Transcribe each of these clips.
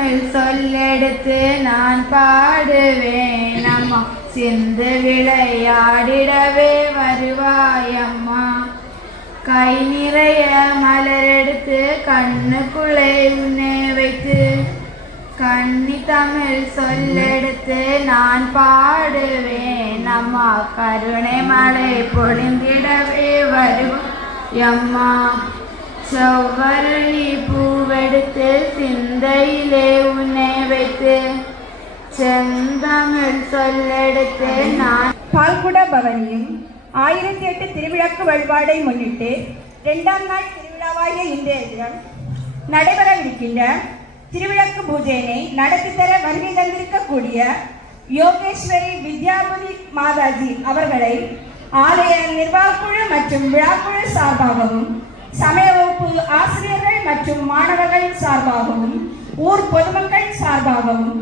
தமிழ் சொல்லெடுத்து நான் பாடுவேன் அம்மா. சிந்து விளையாடிடவே வருவாயம்மா. கை நிறைய மலரெடுத்து கண்ணுக்குள்ளே உன்னை வைத்து கண்ணி தமிழ் சொல்லெடுத்து நான் பாடுவேன் அம்மா. கருணை மழை பொழிந்திடவே வருவாயம்மா. செவ்வரளி பூவெடுத்து சிந்தையிலே உன்னை வைத்து செந்தமிழ் சொல்லெடுத்து நான். பால்குட பவனியும் 1008 திருவிளக்கு வழிபாடை முன்னிட்டு 2ஆம் நாள் திருவிழாவாகிய இன்றைய தினம் நடைபெறவிருக்கின்ற திருவிளக்கு பூஜையினை நடத்தி தர வருகை தந்திருக்கக்கூடிய யோகேஸ்வரி வித்யாபுரி மாதாஜி அவர்களை ஆலய நிர்வாகக்குழு மற்றும் விழாக்குழு சார்பாகவும் சமய வகுப்பு ஆசிரியர்கள் மற்றும் மாணவர்கள் சார்பாகவும் ஊர் பொதுமக்கள் சார்பாகவும்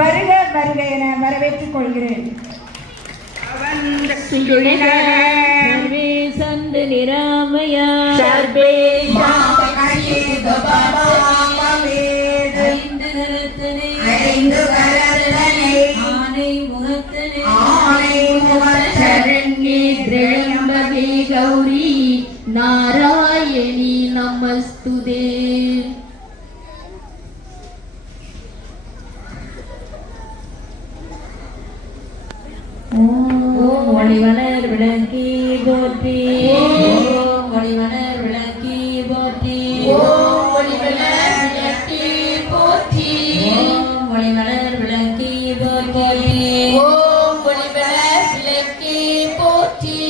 வருக வருக என வரவேற்றுக் கொள்கிறேன். சந்து நிராமயா கௌரி நாராயணி நமஸ்துதே. மொழிவளர் விளக்கி போற்றி. மொழிவளர் விளக்கி போற்றி. மொழிவளர் விளக்கி போற்றி. மொழிவளர் விளக்கி போற்றி. மொழிவளர் விளக்கி போற்றி.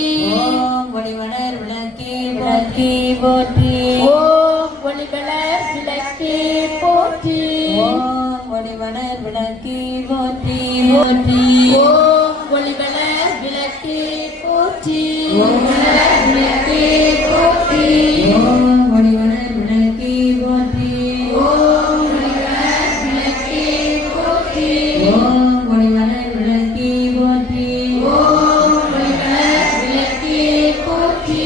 மொழிவளர் விளக்கி போற்றி போற்றி. மொழிவளர் விளக்கி போற்றி. மொழிவளர் விளக்கி போற்றி போற்றி. ஒளிவளர் விளக்கே போற்றி. ஒளிவளர் விளக்கே போற்றி. ஒளிவளர் விளக்கே போற்றி. ஒளிவளர் விளக்கே போற்றி. ஒளிவளர் விளக்கே போற்றி. ஒளிவளர் விளக்கே போற்றி.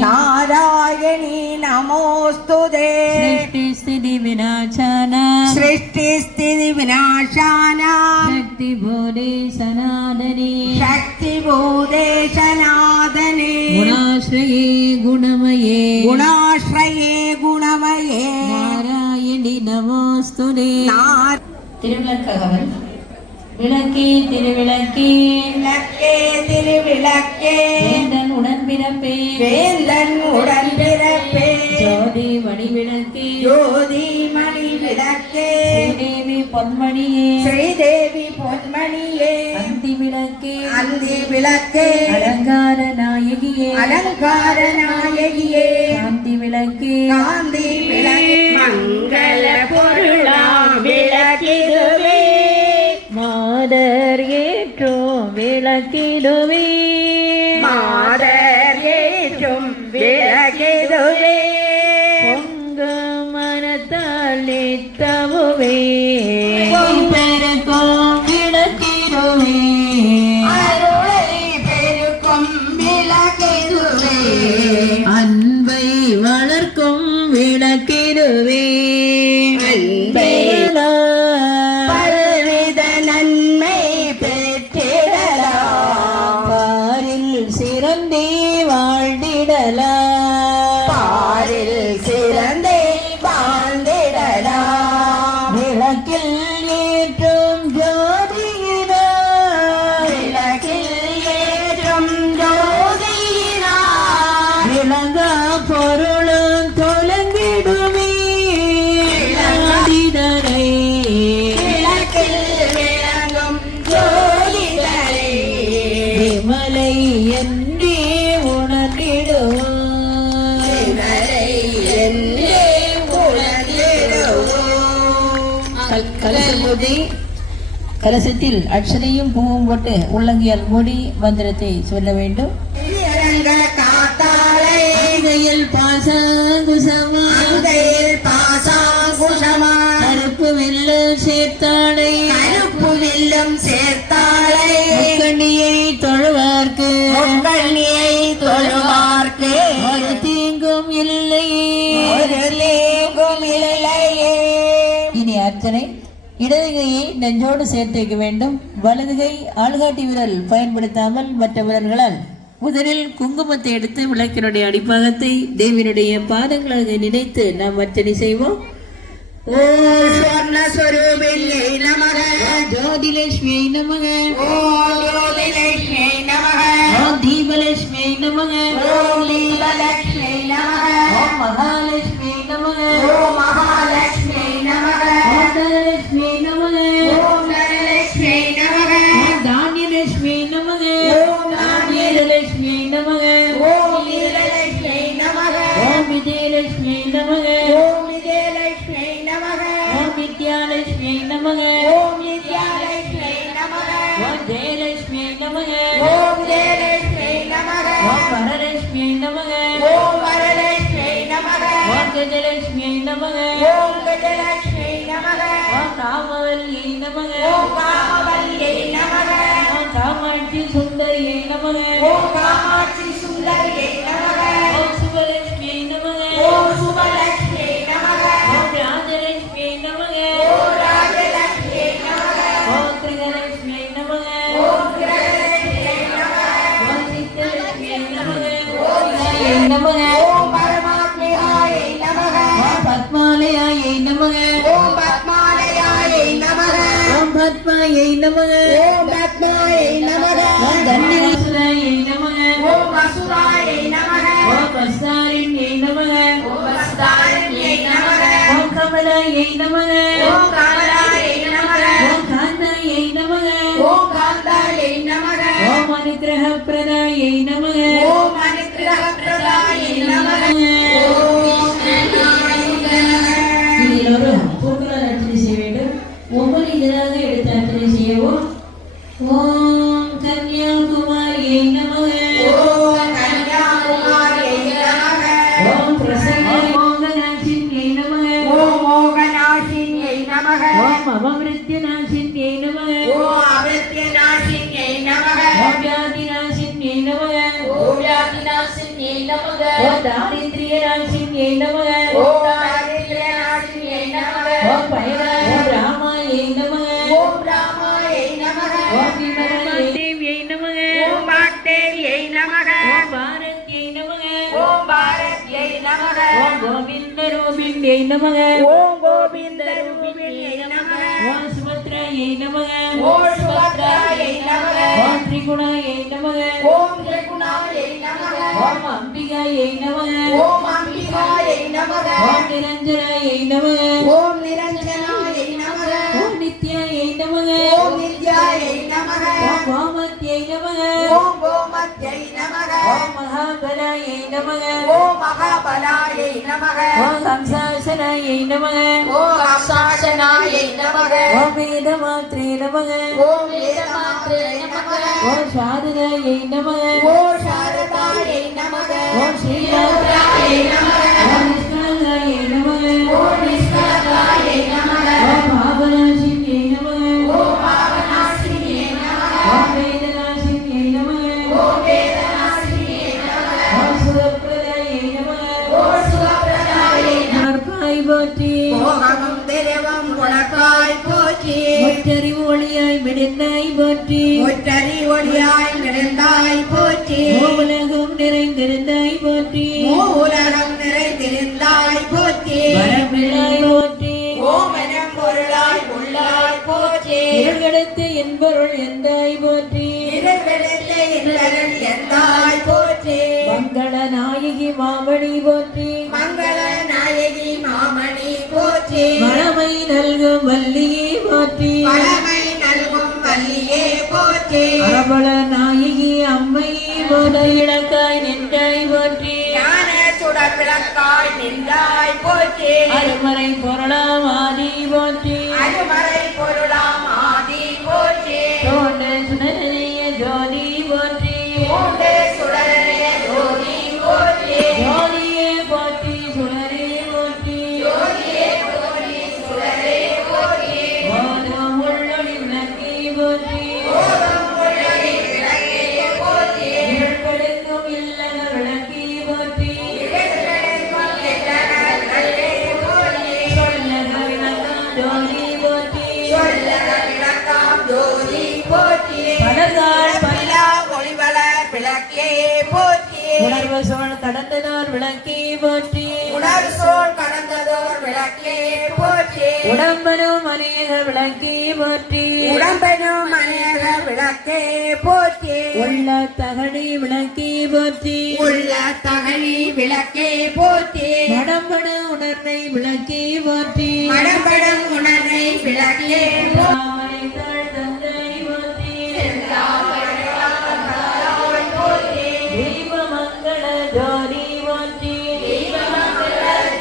நாராயணி நமோஸ்துதே. सृष्टि स्थिति विनाशाना. सृष्टि स्थिति विनाशाना. शक्ति बोधे सनातने. शक्ति बोधे सनातने. गुणाश्रये गुणमये. गुणाश्रये गुणमये. नारायणि नमोस्तुते. திருவிளக்ககவல். விளக்கே திருவிளக்கே. விளக்கே திருவிளக்கே. வேந்தன் உடன்பிறப்பே. வேந்தன் உடன்பிறப்பே. ஜோதி மணி விளக்கே. ஜோதி மணி விளக்கே. ஸ்ரீதேவி பொன்மணியே. ஸ்ரீதேவி பொன்மணியே. அந்தி விளக்கே. அந்தி விளக்கே. அலங்கார நாயகியே. அலங்கார நாயகியே. காந்தி விளக்கே. காந்தி விளக்கே. மங்கள பொருளாம் விளக்கிடுவே. மாதர் ஏற்றும் விளக்கிடுவே. மாதர் ஏற்றும் விளக்கிடுவே. பொங்கு மனத்தால் நித்தவுவே. பெருக்கும் விளக்கிடுவே. அருளை பெருக்கும் விளக்கிடுவே. அன்பை வளர்க்கும் விளக்கிடுவே. அன்பை பல்வித நன்மை பெற்றிடலாம். பாரில் சிறந்தே வாழ்ந்திடலாம். பாரில் சிறந்தே வாழ்ந்திடலாம். விளக்கில் ஏற்றும் ஜோதியினார். விளக்கில் ஏற்றும் ஜோதியினார். விளங்கா பொருளும் தொலைந்திடுமே. விளங்கிதனை விளக்கில் விளங்கும் ஜோதிதனை விமலை என்றே உணர்ந்திடுவார். விமலை என்றே உணர்ந்திடுவோம். கலசமுடி கலசத்தில் அட்சதையும் பூவும் போட்டு உள்ளங்கையால் மூடி மந்திரத்தை சொல்ல வேண்டும். இறங்க காத்தாளை கையில் பாசாங்குசமா. கையில் பாசாங்குசமா. கருப்பு வில்லும் சேர்த்தாளை. கருப்பு வில்லும் சேர்த்தாளை. கண்ணியை தொழுவார்க்கு. கண்ணியை தொழுவார்க்கு. ஒரு தீங்கும் இல்லையே. ஒரு லேகும் இல்லையே. இதனை இடது கையை நெஞ்சோடு சேர்த்து வைக்க வேண்டும். வலது கை ஆள்காட்டி விரல் பயன்படுத்தாமல் மற்ற விரல்களால் முதலில் குங்குமத்தை எடுத்து விளக்கினுடைய அடிப்பாகத்தை தேவியினுடைய பாதங்களாக நினைத்து நாம் அர்ச்சனை செய்வோம். ஓம் ஸ்வர்ணஸ்வரூபிண்யை நமக. ஓம் ஜோதிலட்சுமியை நமக. ஓம் ஜோதிலட்சுமியை நமக. ஓம் தீபலட்சுமியை நமக. ஓம் தீபலட்சுமியை நமக. ஓம் மகாலட்சுமியை நமக. ஓம் மகாலட்சுமியை நமக. ஓம் தனலட்சுமியை நமக. ஓம் தனலட்சுமியை நமக. ஓம் தானியலட்சுமியை நமக. ஓம் தானியலட்சுமியை நமக. ஓம் வீரலட்சுமியை நமக. ஓம் விஜயலட்சுமியை நமக. ஓம் விஜயலட்சுமியை நமக. ஓம் வித்யாலட்சுமியை நமக. ஓம் வித்யாலட்சுமியை நமக. ஓம் ஜெயலட்சுமியை நமக. ஓம் ஜெயலட்சுமியை நமக. ஓம் வரலட்சுமியை நமக. ஓம் வரலட்சுமியை நமக. ஓம் கஜலட்சுமியை நமக. ஓம் கஜலட்சுமியை நமக. ஓம் காமவல்லியை நமக. ஓம் காமவல்லியை நமக. ஓம் காமாட்சி சுந்தரியை நமக. ஓம் காமாட்சி சுந்தரியை நமக. ஓம் சுபலட்சுமியை நமக. ஓம் சுபலட்சுமியை நமக. ஓம் ராஜலட்சுமியை நமக. ஓம் ராஜலட்சுமியை நமக. ஓம் கிரகலட்சுமியை நமக. ஓம் கிரகலட்சுமியை நமக. ஓம் சித்தலட்சுமியை நமக. ஓம் விநாயகை நமக. ஓம் பரமாத்மிகாயை நமக. ஓம் பத்மாலயாயை நமக. ஓம் பத்மாலயாயை நமக. ஓம் பத்மாயை நமக. ஓம் பத்மாயை நமக. ஓம் தண்டீஸ்வராயை நமக. ஓம் வசுதாயை நமக. ஓம் பஸ்தாரிண்யை நமக. ஓம் வஸ்தாரண்யை நமக. ஓம் கமலாயை நமக. ஓம் கமலாயை நமக. ஓம் காந்தாயை நமக. ஓம் காந்தாயை நமக. ஓம் அனுக்கிரகப்பிரதாயை நமக. ஓம் அனுக்கிரகப்பிரதாயை நமக. ஓம் எல்லோரும் பூக்களால் அர்ச்சனை செய்ய வேண்டும். ஒவ்வொரு இதழாக எடுத்து அர்ச்சனை செய்யவும். ஓம் கன்யாகுமாரியை நமக. ஓம் கன்யாகுமாரியை நமக. ஓம் பிரசன்ன மோகநாசின்யை நமக. ஓம் மோகநாசின்யை நமக. ஓம் அபமிருத்யநாசின்யை நமக. ஓம் அபத்யநாசின்யை நமக. ஓம் வியாதிநாசின்யை நமக. ஓம் வியாதிநாசின்யை நமக. ஓம் தாரித்ரியநாசின்யை நமக. ஓம் தாரித்ரியநாசின்யை நமக. ஓம் பயனாய ராமாயை நமக. ஓம் ராமாயை நமக. ஓம் விமலாயை தேவியை நமக. ஓம் வாக்தேவியை நமக. ஓம் பாரத்யை நமக. ஓம் பாரத்யை நமக. ஓம் கோவிந்த ரூபிண்யை நமக. ஓம் கோவிந்த ரூபிணியை நமக. ஓம் சுபத்ராயை நமக. ஓம் சுபத்ராயை நமக. ஓம் திரிகுணாயை நமக. ஓம் திரிகுணாயை நமக. ஓம் அம்பிகாயை நமக. ஓம் அம்பிகாயை நமக. ஓம் நிரஞ்சனாயை நமக. ஓம் நிரஞ்சனாயை நமக. ஓம் நித்யாயை நமக. ஓம் நித்யாயை நமக. ஓம் கோமத்யை நமக. ஓம் கோமத்யை நமக. ஓம் மகாபலாயை நமக. ஓம் மகாபலாயை நமக. ஓம் கம்சாசனாயை நமக. ஓம் அசாசனாயை நமக. ஓம் வேதமாத்ரே நமக. ஓம் வேதமாத்ரே நமக. ஓம் சாரதாயை நமக. ஓம் சாரதாயை நமக. ஓம் ஸ்ரீராதாயை நமக. ஓம் நிஷ்கலாயை நமக. ஓம் நிஷ்கலாயை நமக. ஓம் பாபநாசின்யை நமக. ஓம் பாவநாசினியை நமக. ஓம் வேதநாசின்யை நமக. ஓம் வேதநாசினியை நமக. ஓம் சுகப்பிரதாயை நமக. ஓம் சுகப்பிரதாயை நமக. நற்பாய் போற்றி. போகமும் திரவம் உனக்காய் போற்றி. முற்றறிவு ஒளியாய் விடுந்தாய் போற்றி. ஒற்றறி ஒளியாய் நிறைந்தாய் போற்றி. உலகம் நிறைந்திருந்தாய் போற்றி. உலகம் நிறைந்திருந்தாய் போற்றி. வரம்பிள்ளாய் போற்றி. ஓமனம் பொருளாய் உள்ளாய் போற்றி. இருகடத்து என்பொருள் எந்தாய் போற்றி. இருவெடுத்த இல்லறன் எந்தாய் போற்றி. மங்கள நாயகி மாமணி போற்றி. மங்கள நாயகி மாமணி போற்றி. மழமை நல்கும் வள்ளியே போற்றி. பழமை நல்கும் வள்ளியே போற்றி. அரபல நாயகி அம்மையே போற்றி. இலக்காய் நின்றாய் போற்றி. ஞான சுடர் விளக்காய் நின்றாய் போற்றி. அருமறை பொருளாம் ஆதி போற்றி. அருமறை பொருளாம் ஆதி போற்றி. தோண்டு சுடரிய ஜோதி போற்றி. மூன்று சுடரே ஜோதி போற்றி. ஜோதியே போற்றி சுடரே போற்றி. ஜோதியே போற்றி சுடரே போற்றி. போதும் உள்ளொளி விளக்கே போற்றி. போதும் உள்ளொளி விளக்கே போற்றி. இருட்படுத்தும் இல்லக விளக்கே போற்றி. இடர்களில் இல்லற நல்லே போற்றி. சொல்லக விளக்கம் ஜோதி போற்றி. சொல்லக விளக்காம் ஜோதி போற்றி பலர்கால் பலா ஒளிவள விளக்கே போற்றி உணர்வு சோழ் கடந்ததோர் விளக்கே போற்றி உணர் சோழ் கடந்ததோர் விளக்கே போற்றி உடம்பனும் அநேக விளக்கே போற்றி உடம்பெனும் அநேக விளக்கே போற்றி உள்ள தகடி விளக்கே போற்றி உள்ள தகழி விளக்கே போற்றி மடம்பட உணர்வை விளக்கே போற்றி மடம்படம் உணர்வை விளக்கே தாமரைத்தாள் தந்தை போற்றி போற்றி தீபமங்கள ஜோதி போற்றி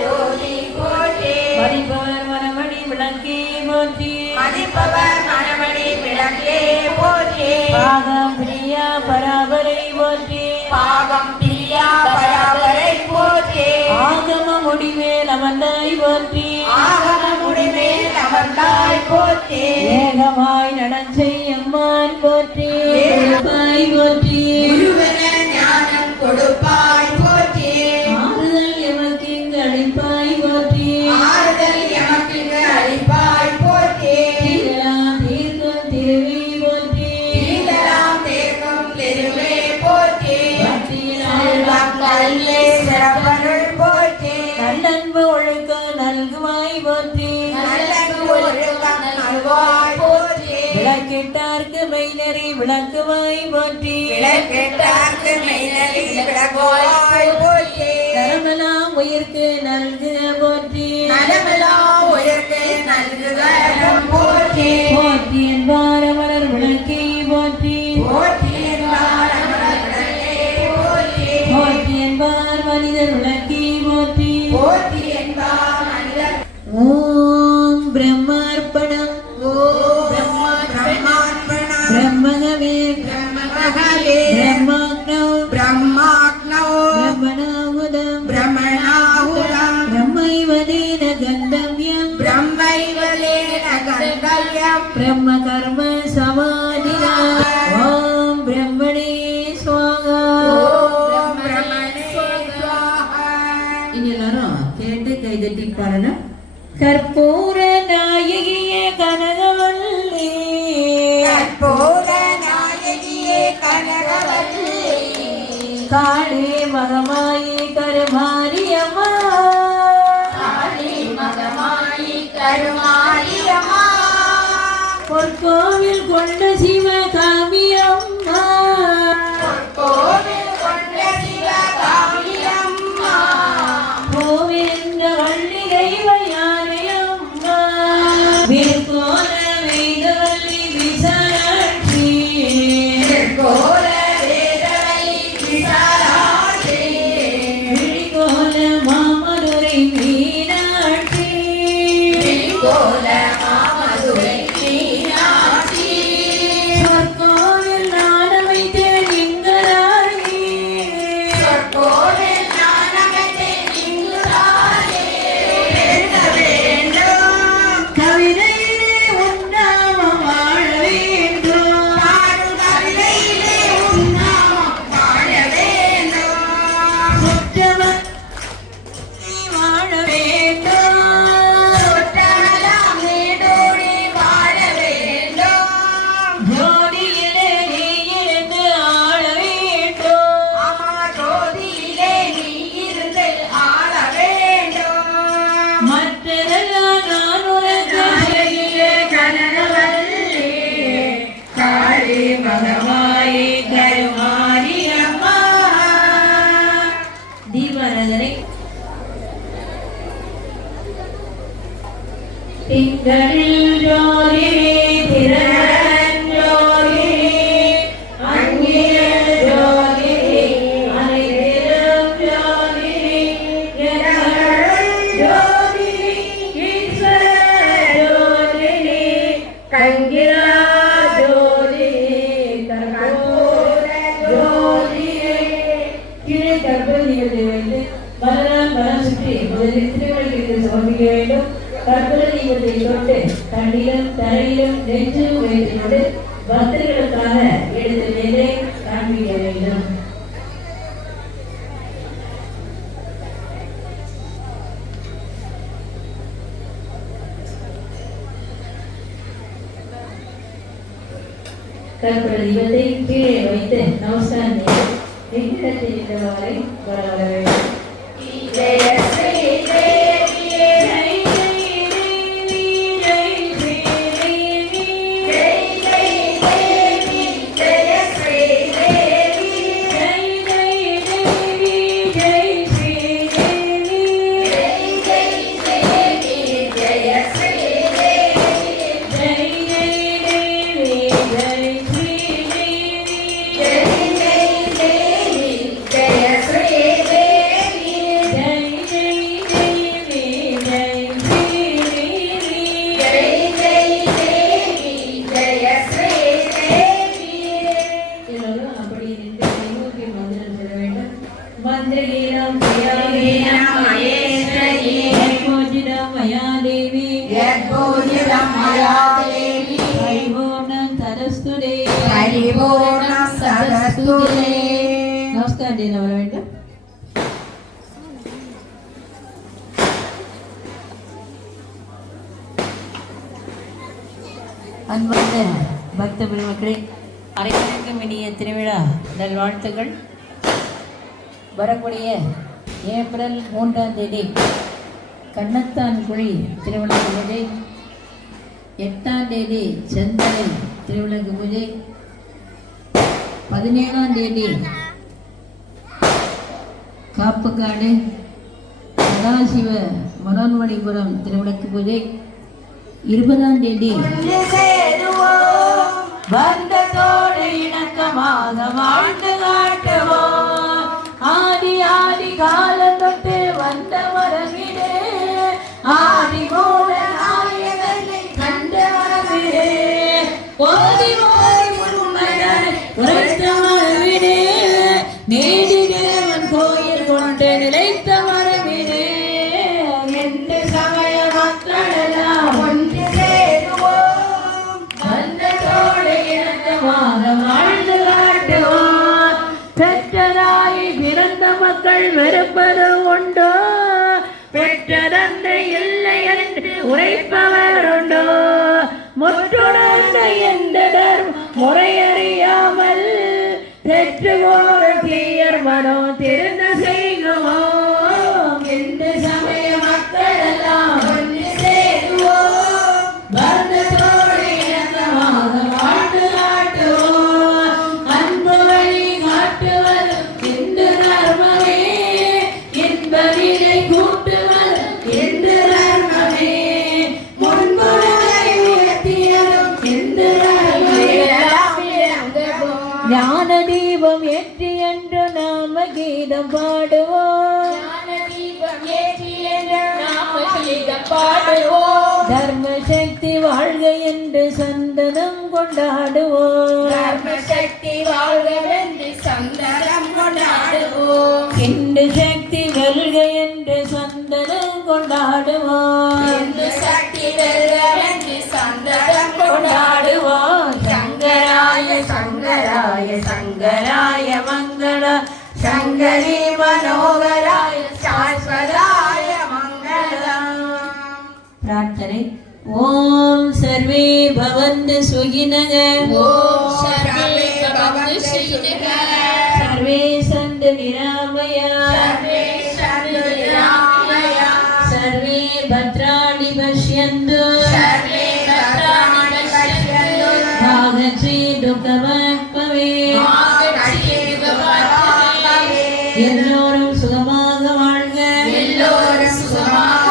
ஜோதி போற்றி மதிப்பவர் மரமணி விளக்கே போற்றி மதிப்பவர் மணமணி விளக்கே போற்றி பாகம் பிரியா பராபரை போற்றி பாவம் பிரியா பராபரை போற்றி ஆகம முடிமேல் அமர்ந்தாய் போற்றி ஆகம முடிமேல் அமர்ந்தாய் போற்றி ஏகமாய் நடஞ்செய்யம்மான் போற்றி ஏகமாய் போற்றி குருவென ஞானம் கொடுப்பாய் போற்றி ஆறுதல் எமக்கிங்கு அளிப்பாய் போற்றி ஆறுதல் எமக்கு அளிப்பாய் போற்றி தீரலாம் தீர்க்கும் திருவி போற்றி தீதலாம் தேர்க்கும் திருவே போற்றி பக்தியினால் கல்லே சிறப்பருள் போற்றி நல்லன்பு ஒழுக்க நல்குவாய் போற்றி நல்லது ஒழுக்கம் நல்வாய் போற்றி விளக்கிட்டார்க்கு மெய்நெறி விளக்குவாய் போற்றி விளக்கெட்டார்க்கு மெய்நெறி விளக்குவாய் போற்றி தரமெல்லாம் உயிர்க்கு நல்குக போற்றி நலமெல்லாம் உயர்க்கு நல்குக போற்றி போற்றி என்பார் அமரர் விளக்கை போற்றி போற்றி என்பார் அமரர் விளக்கே போற்றி போற்றி என்பார் மனிதர் விளக்கை போற்றி போற்றி என்பார் மனிதர் ஓம் பிரம்மார்ப்பணம் பிரம்மார்ப்பணம் பிரம்மகவே பிரம்மகவே பிரம்மாக்னோ பிரம்மாக்னோ பிரம்மணாகுதம் பிரம்மணாஹுரம் பிரம்மைவதேன கந்தவ்யம் பிரம்மைவலேன கந்தவ்யம் பிரம்ம கர்ம சமாதினா ஓம் பிரம்மணே ஸ்வாகா ஓம் பிரம்மணே ஸ்வாஹா. இனி எல்லாரும் கேட்டு கைதட்டி பாடணும். கற்பூர நாயகிய கனகவல்லி கற்பூர நாயகியே கனகவல்லி காளி மகமாயி கருமாரியம்மா காளி மகமாயி கருமாரியம்மா பொற்கோவில் கொண்ட சிவ காமியம்மா கோவில் கொண்ட சிவகாமியம்மா கோவிந்த வள்ளி தெய்வயானையம்மா விற்கோல வேதவல்லி விசாலாட்சி கோல வேதவல்லி விசாலாட்சி விழிகோல மாமதுரை மீனாட்சி கோல மாமதுரை மீனாட்சி சொற்கோவில் நாடமைத்தே லிங்கராணி கோவில் ஞானமதே இங்குதானே வேண்ட வேண்டும் கவிதையிலே உண்ணாம வாழ வேண்டும் பாடும் கவிதையிலே உன் நாமம் வாழ வேண்டும் சுற்றவன் நீ வாழ வேண்டும் சுற்றமெல்லாம் நீடூழி வாழ வேண்டும் ஜோடியிலே நீ இருந்து ஆள வேண்டும் அம்மா ஜோதியிலே நீ இருந்து ஆள வேண்டும் மற்றதெல்லாம் நான் உனக்கு நாயகியே கனகவல்லி காளி மகமாயி கருமாரியம்மா தீபாராதனை திங்களில் ஜோதி திரளன் ஜோதி அங்கியல் ஜோதி அனைத்திலும் ஜோதி எங்களுள் ஜோதி ஈஸ்வர ஜோதி கங்கிரா ஜோதி கற்பூர ஜோதி கீழே கற்பூரத்தை வைத்து மலரால் மலம் சுற்றி முதலில் திருவள்ளுவருக்கு சமர்ப்பிக்க வேண்டும். கற்பூர தீபத்தை தொட்டு தண்ணிலும் தரையிலும் நெஞ்சு வைத்துக்கொண்டு பக்தர்களுக்காக எடுத்து மேலே காண்பிக்க வேண்டும். கற்பட தீபத்தை கீழே வைத்து நமஸ்காரம் செய்து விக்கிரத்தில் இருந்தவாறே வர வேண்டும். நமஸ்காரம் செய்ய வர வேண்டும். அன்பார்ந்த பக்த பெருமக்களே, அனைவருக்கும் இனிய திருவிழா நல்வாழ்த்துக்கள். வரக்கூடிய ஏப்ரல் 3ஆம் தேதி கண்ணத்தான் குழி திருவிளக்கு பூஜை, 8ஆம் தேதி செந்தலை திருவிளக்கு பூஜை, 17ஆம் தேதி காப்புக்காடு சதாசிவ மனோன்மணிபுரம் திருவிளக்கு பூஜை, 20ஆம் தேதி பந்தத்தோடு இணக்கமாக வாழ்ந்து காட்டுவோம். ஆதி ஆதி காலம் தொட்டு வந்த மரபிலே ஆதி மூல நாயகனை கண்ட மரபிலே ஓதி ஓதி உண்மையான உரைத்த மரபிலே நீதி தேவன் கோயில் கொண்டு நிலைத்த மரபிலே எந்த சமய மக்களெல்லாம் ஒன்று சேருவோம். பந்தத்தோடு இணக்கமாக வாழ்ந்து காட்டுவோம். பெற்றதாய் பிறந்த மக்கள் வெறுப்பது உண்டோ, பெற்ற தந்தை இல்லை என்று உரைப்பவர் உண்டோ, முற்றுணர்ந்த எந்த முறையறியாமல் பெற்றுவோர் தீயர் மனோ திருந்த செய்குவோம். எந்த சமய மக்கள் எல்லாம் ஒன்று சேருவோம். பந்தத்தோடு இணக்கமாக வாழ்ந்து காட்டுவோம். அன்பு வழி காட்டுவது இந்து தர்மமே, இன்ப வினை கூட்டுவது இந்து தர்மமே, முன்புறத்தை உயர்த்தியதும் இந்து தர்மமே. ஞான தீபம் ஏற்றி என்று நாம கீதம் பாடுவோம். தர்ம சக்தி வாழ்க என்று சந்தனம் கொண்டாடுவோம். தர்மசக்தி வாழ்க என்று சந்தனம் கொண்டாடுவோம். இந்து சக்தி வெல்க என்று சந்தனம் கொண்டாடுவோம். இந்து சக்தி வெல்க என்று சந்தனம் கொண்டாடுவோம். சங்கராய சங்கராய சங்கராய மங்கள சங்கரி மனோகராய சாஸ்வதாய மங்களம். பிரார்த்தனை. ஓம் சர்வே பவந்து சுகினக, ஓம் சர்வே பவந்து சுகினக, சர்வே சந்து நிராமயா, சர்வே சந்து நிராமயா, சர்வே பத்ராணி பஷ்யந்து, சர்வே பத்ராணி பஷ்யந்து, பாகஸ்ரீ துக்கமக்பவே, மாகஸ்ரீ துக்கமக்பவே. எல்லோரும் சுகமாக வாழ்க, எல்லோரும் சுகமாக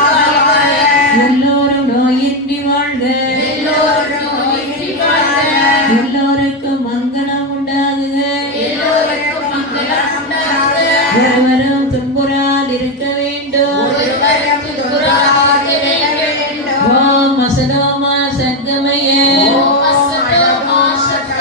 வாழ்க, எல்லோரும் நோயின்றி வாழ்க, எல்லோரும் நோயின்றி வாழ்க, எல்லோருக்கும் மங்களம் உண்டாகுக, எல்லோருக்கும் மங்களம் உண்டாகுக. ஒருவரும் துன்புறால் இருக்க வேண்டும். ஒருவரும் துன்புறாதிருக்க வேண்டும். ஓம் அசதோமா சத்கமய, ஓம் அசதோமா சத்கமய,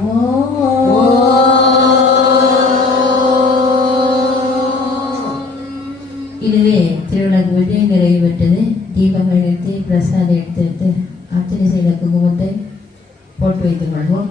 இதுவே திருவிழாக்கு விஜயம் நிறைவு பெற்றது. தீபங்கள் எடுத்து பிரசாதம் எடுத்து அர்ச்சனை செய்த குங்குமத்தை போட்டு வைத்துக் கொள்வோம்.